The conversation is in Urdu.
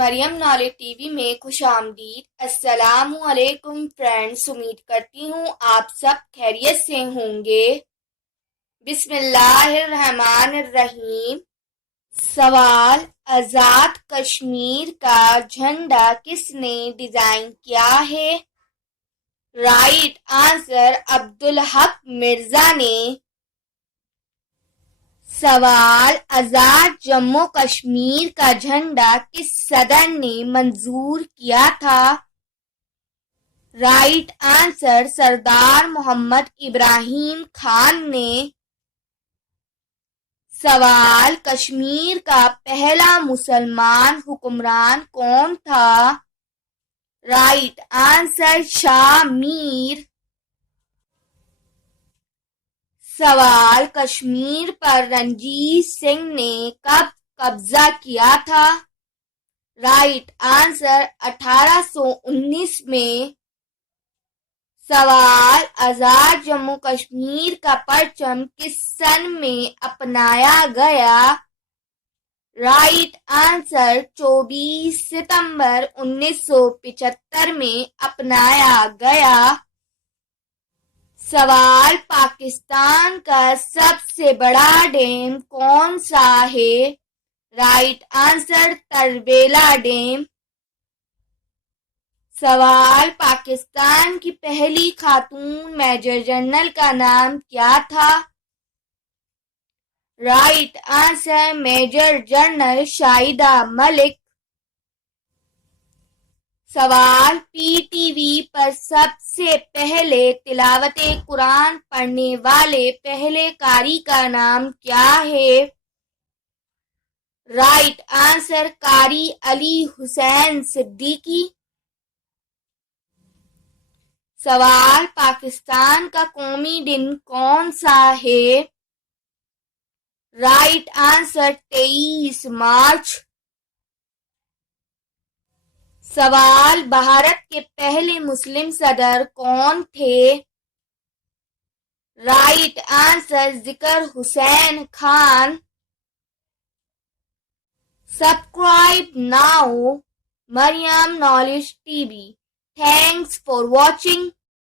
مریم نالج ٹی وی میں خوش آمدید۔ السلام علیکم فرینڈز، امید کرتی ہوں آپ سب خیریت سے ہوں گے۔ بسم اللہ الرحمن الرحیم۔ سوال: آزاد کشمیر کا جھنڈا کس نے ڈیزائن کیا ہے؟ رائٹ آنسر عبدالحق مرزا نے۔ سوال: آزاد جموں کشمیر کا جھنڈا کس صدر نے منظور کیا تھا؟ رائٹ آنسر سردار محمد ابراہیم خان نے۔ سوال: کشمیر کا پہلا مسلمان حکمران کون تھا؟ رائٹ آنسر شاہ میر۔ سوال: کشمیر پر رنجیت سنگھ نے کب قبضہ کیا تھا؟ رائٹ آنسر 1819 میں۔ سوال: آزاد جموں کشمیر کا پرچم کس سن میں اپنایا گیا؟ رائٹ آنسر 24 ستمبر 1975 میں اپنایا گیا۔ سوال: پاکستان کا سب سے بڑا ڈیم کون سا ہے؟ Right answer Tarbela dam. سوال: پاکستان کی پہلی خاتون میجر جنرل کا نام کیا تھا؟ Right answer major general Shahida Malik. سوال: پی ٹی وی پر سب سے پہلے تلاوت قرآن پڑھنے والے پہلے قاری کا نام کیا ہے؟ رائٹ آنسر قاری علی حسین صدیقی۔ سوال: پاکستان کا قومی دن کون سا ہے؟ Right answer 23 March. سوال: بھارت کے پہلے مسلم صدر کون تھے؟ رائٹ آنسر ذکر حسین Khan. Subscribe now Mariam Knowledge TV. Thanks for watching.